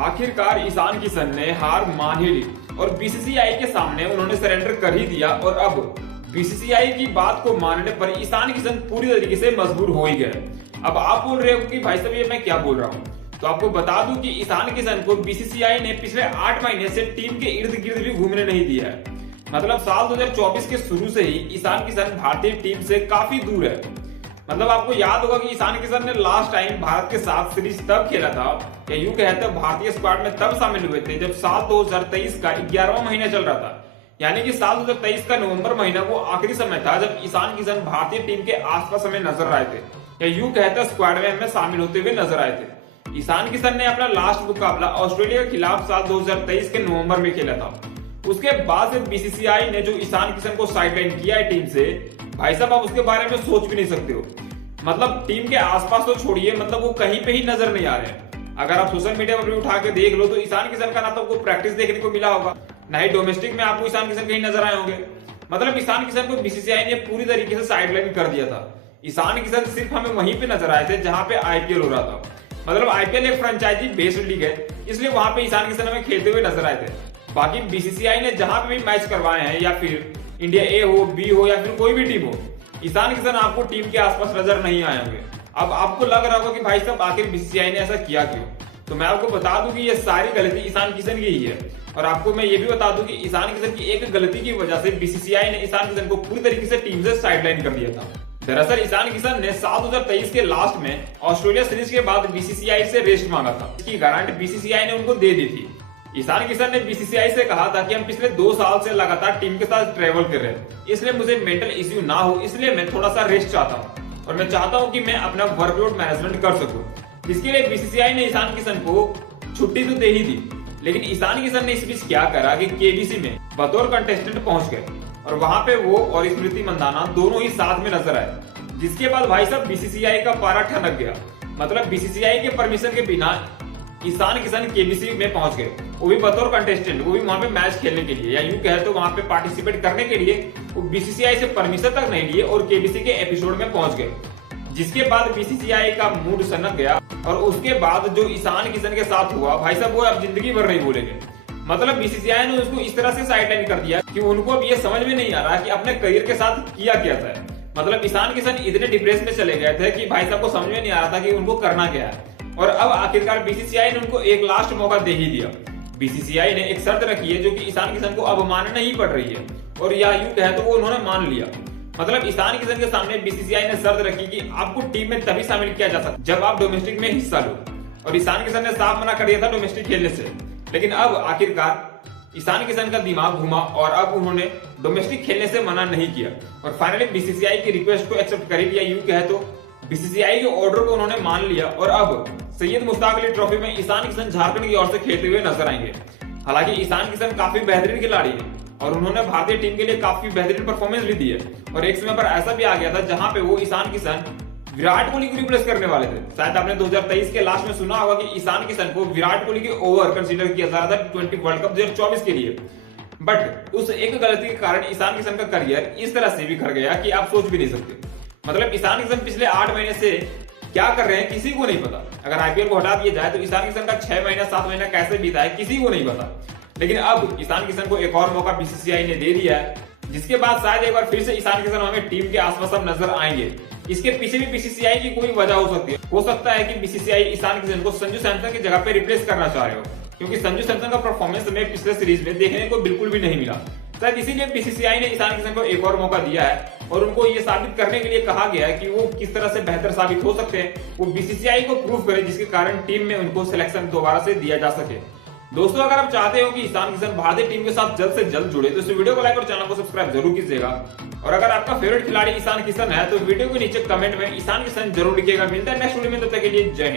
आखिरकार ईशान किशन ने हार मान ही ली और बीसीसीआई के सामने उन्होंने सरेंडर कर ही दिया और अब बीसीसीआई की बात को मानने पर ईशान किशन पूरी तरीके से मजबूर हो ही गए। अब आप बोल रहे हो कि भाई साहब ये मैं क्या बोल रहा हूँ, तो आपको बता दूं कि ईशान किशन को बीसीसीआई ने पिछले 8 महीने से टीम के इर्द गिर्द भी घूमने नहीं दिया है। मतलब साल 2024 के शुरू से ही ईशान किशन भारतीय टीम से काफी दूर है। मतलब आपको याद होगा कि ईशान किशन ने लास्ट टाइम भारत के साथ सीरीज तब खेला था, या यूं कहते भारतीय स्क्वाड में तब शामिल हुए थे जब साल 2023 का 11वां महीना चल रहा था। यानी कि साल 2023 का नवंबर महीना वो आखिरी समय था जब ईशान किशन भारतीय टीम के आसपास हमें नजर आए थे, या यूं कहते स्क्वाड में हमें शामिल होते हुए नजर आए थे। ईशान किशन ने अपना लास्ट मुकाबला ऑस्ट्रेलिया के खिलाफ साल 2023 के नवंबर में खेला था। उसके बाद से बीसीसीआई ने जो ईशान किशन को साइडलाइन किया है टीम से, भाई साहब आप उसके बारे में सोच भी नहीं सकते हो। मतलब टीम के आसपास तो छोड़िए, मतलब वो कहीं पे ही नजर नहीं आ रहे हैं। अगर आप सोशल मीडिया पर भी उठा के देख लो तो ईशान किशन का ना तो आपको प्रैक्टिस देखने को मिला होगा, ना ही डोमेस्टिक में आपको ईशान किशन कहीं नजर आए होंगे। मतलब ईशान किशन को बीसीसीआई ने पूरी तरीके से साइडलाइन कर दिया था। ईशान किशन सिर्फ हमें वहीं पे नजर आए थे जहां पे आईपीएल हो रहा था। मतलब आईपीएल एक फ्रेंचाइजी बेस्ड लीग है, इसलिए वहां पे ईशान किशन हमें खेलते हुए नजर आए थे। बाकी बीसीसीआई ने जहां पे भी मैच करवाए हैं, या फिर इंडिया ए हो, बी हो, या फिर कोई भी टीम हो, ईशान किशन आपको टीम के आसपास नजर नहीं आए होंगे। अब आपको लग रहा होगा कि भाई साहब आखिर बीसीसीआई ने ऐसा किया क्यों, तो मैं आपको बता दूं कि ये सारी गलती ईशान किशन की ही है। और आपको मैं ये भी बता दूं कि ईशान किशन की एक गलती की वजह से बीसीसीआई ने ईशान किशन को पूरी तरीके से टीम से साइडलाइन कर दिया था। दरअसल ईशान किशन ने साल 2023 के लास्ट में ऑस्ट्रेलिया सीरीज के बाद बीसीसीआई से रेस्ट मांगा था। इसकी गारंटी बीसीसीआई ने उनको दे दी थी। ईशान किशन ने बीसीसीआई से कहा था कि हम पिछले 2 साल से लगातार टीम के साथ ट्रेवल कर रहे हैं, इसलिए मुझे मेंटल इश्यू ना हो, इसलिए मैं थोड़ा सा रेस्ट चाहता हूँ और मैं चाहता हूँ कि मैं अपना वर्कलोड मैनेजमेंट कर सकूं। इसके लिए बीसीसीआई ने ईशान किशन को छुट्टी तो दे ही दी, लेकिन ईशान किशन ने इस बीच क्या करा कि केबीसी में बतौर कंटेस्टेंट पहुंच गए और वहां पे वो और स्मृति मंदाना दोनों ही साथ में नजर आए। जिसके बाद भाई साहब बीसीसीआई का पारा ठनक गया। मतलब बीसीसीआई के परमिशन के बिना ईशान किशन केबीसी में पहुंच गए, वो भी बतौर कंटेस्टेंट, वो भी वहां पे मैच खेलने के लिए, या यूं कहे तो वहां पे पार्टिसिपेट करने के लिए। वो बीसीसीआई से परमिशन तक नहीं लिए और केबीसी के एपिसोड में पहुंच गए। जिसके बाद बीसीसीआई का मूड सनक गया और उसके बाद जो ईशान किशन के साथ हुआ, भाई साहब वो अब जिंदगी भर नहीं भूलेंगे। मतलब बीसीसीआई ने उसको इस तरह से साइडलाइन कर दिया कि उनको अब ये समझ में नहीं आ रहा कि अपने करियर के साथ किया क्या था। मतलब ईशान किशन इतने डिप्रेस में चले गए थे कि भाई साहब को समझ में नहीं आ रहा था कि उनको करना क्या है। और अब आखिरकार बीसीसीआई ने उनको एक लास्ट मौका दे ही दिया। बीसीसीआई ने एक शर्त रखी है जो कि ईशान किशन को अब मानना ही पड़ रही है, और या यूं कहे तो वो उन्होंने मान लिया। मतलब ईशान किशन के सामने बीसीसीआई ने शर्त रखी कि आपको टीम में तभी शामिल किया जा सकता जब आप डोमेस्टिक में हिस्सा लो, और ईशान किशन ने साफ मना कर दिया था डोमेस्टिक खेलने से। लेकिन अब आखिरकार ईशान किशन का दिमाग घुमा और अब उन्होंने डोमेस्टिक खेलने से मना नहीं किया और फाइनली बीसीसीआई की रिक्वेस्ट को एक्सेप्ट कर लिया। यूं कहे तो बीसीसीआई के ऑर्डर को उन्होंने मान लिया और अब सैयद मुश्ताक अली ट्रॉफी में ईशान किशन झारखंड की ओर से खेलते हुए नजर आएंगे। हालांकि ईशान किशन काफी बेहतरीन खिलाड़ी है और उन्होंने भारतीय टीम के लिए काफी बेहतरीन परफॉर्मेंस भी दी है। और एक समय पर ऐसा भी आ गया था जहां पे वो ईशान किशन विराट कोहली को रिप्लेस करने वाले थे। शायद आपने 2023 के लास्ट में सुना होगा कि ईशान किशन को विराट कोहली के ओवर कंसीडर किया जा रहा था T20 वर्ल्ड कप 2024 के लिए। बट उस एक गलती के कारण ईशान किशन का करियर इस तरह से बिखर गया कि आप सोच भी नहीं सकते। मतलब ईशान किशन पिछले 8 महीने से क्या कर रहे हैं किसी को नहीं पता। अगर आईपीएल को हटा दिया जाए तो ईशान किशन का 6 महीना 7 महीना कैसे बीता है किसी को नहीं पता। लेकिन अब ईशान किशन को एक और मौका बीसीसीआई ने दे दिया है, जिसके बाद शायद एक बार फिर से ईशान किशन हमें टीम के आसपास अब नजर आएंगे। इसके पीछे भी बीसीसीआई की कोई वजह हो सकती है। हो सकता है कि बीसीसीआई ईशान किशन को संजू सैमसन की जगह पे रिप्लेस करना चाह रहे हो, क्योंकि संजू सैमसन का परफॉर्मेंस हमें पिछले सीरीज में देखने को बिल्कुल भी नहीं मिला। शायद इसीलिए बीसीसीआई ने ईशान किशन को एक और मौका दिया है और उनको ये साबित करने के लिए कहा गया है कि वो किस तरह से बेहतर साबित हो सकते हैं। वो बीसीसीआई को प्रूव करे, जिसके कारण टीम में उनको सिलेक्शन दोबारा से दिया जा सके। दोस्तों, अगर आप चाहते हो कि ईशान किशन भारतीय टीम के साथ जल्द से जल्द जुड़े तो इस वीडियो को लाइक और चैनल को सब्सक्राइब जरूर कीजिएगा। और अगर आपका फेवरेट खिलाड़ी ईशान किशन है तो वीडियो के नीचे कमेंट में ईशान किशन जरूर लिखिएगा। मिलता है नेक्स्ट वीडियो में, तब तक के लिए जय हिंद।